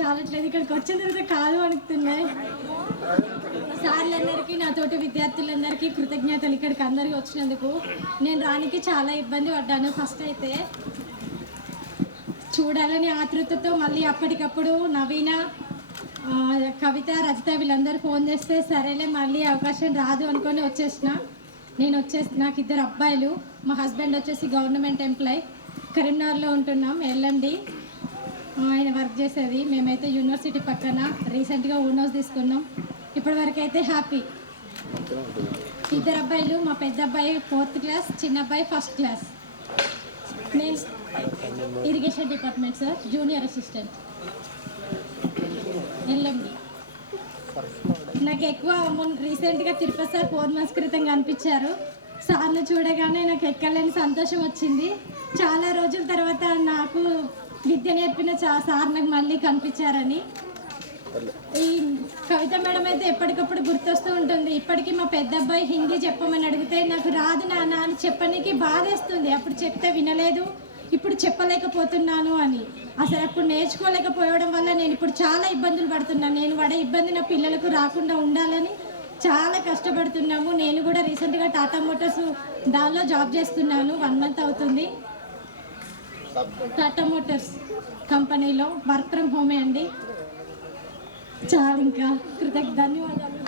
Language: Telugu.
చాలట్లేదు, ఇక్కడికి వచ్చిన తర్వాత కాలు వణుకుతున్నాయి. సార్లందరికీ, నాతోటి విద్యార్థులందరికీ కృతజ్ఞతలు. ఇక్కడికి అందరికీ వచ్చినందుకు. నేను రానికి చాలా ఇబ్బంది పడ్డాను. ఫస్ట్ అయితే చూడాలని ఆతృతతో మళ్ళీ అప్పటికప్పుడు నవీన, కవిత, రజిత వీళ్ళందరూ ఫోన్ చేస్తే సరేలే మళ్ళీ అవకాశం రాదు అనుకొని వచ్చేసిన. నాకు 2 అబ్బాయిలు. మా హస్బెండ్ వచ్చేసి గవర్నమెంట్ ఎంప్లాయ్, కరీంనగర్లో ఉంటున్నాం, ఎల్ఎండి ఆయన వర్క్ చేసేది. మేమైతే యూనివర్సిటీ పక్కన రీసెంట్గా ఓన్ హౌస్ తీసుకున్నాం. ఇప్పటివరకు అయితే హ్యాపీ. 2 అబ్బాయిలు, మా పెద్ద అబ్బాయి 4th క్లాస్, చిన్న అబ్బాయి 1st క్లాస్. నేను irrigation department sir, junior assistant LMD. నాకు ఎక్కువ రీసెంట్గా తిరుపతి సార్ 4 months క్రితం కనిపించారు. సార్ను చూడగానే నాకు ఎక్కలేని సంతోషం వచ్చింది. చాలా రోజుల తర్వాత నాకు విద్య నేర్పిన సార్ నాకు మళ్ళీ కనిపించారని. ఈ కవిత మేడం అయితే ఎప్పటికప్పుడు గుర్తొస్తూ ఉంటుంది. ఇప్పటికీ మా పెద్ద అబ్బాయి హిందీ చెప్పమని అడిగితే నాకు రాదు నాన్న అని చెప్పడానికి బాధేస్తుంది. అప్పుడు చెప్తే వినలేదు, ఇప్పుడు చెప్పలేకపోతున్నాను అని. అసలు అప్పుడు నేర్చుకోలేకపోవడం వల్ల నేను ఇప్పుడు చాలా ఇబ్బందులు పడుతున్నాను. నేను పడే ఇబ్బంది నా పిల్లలకు రాకుండా ఉండాలని చాలా కష్టపడుతున్నాము. నేను కూడా రీసెంట్గా టాటా మోటార్స్ దానిలో జాబ్ చేస్తున్నాను. 1 month అవుతుంది. టాటా మోటార్స్ కంపెనీలో వర్క్ ఫ్రమ్ హోమే అండి. చాలా ఇంకా ధన్యవాదాలు.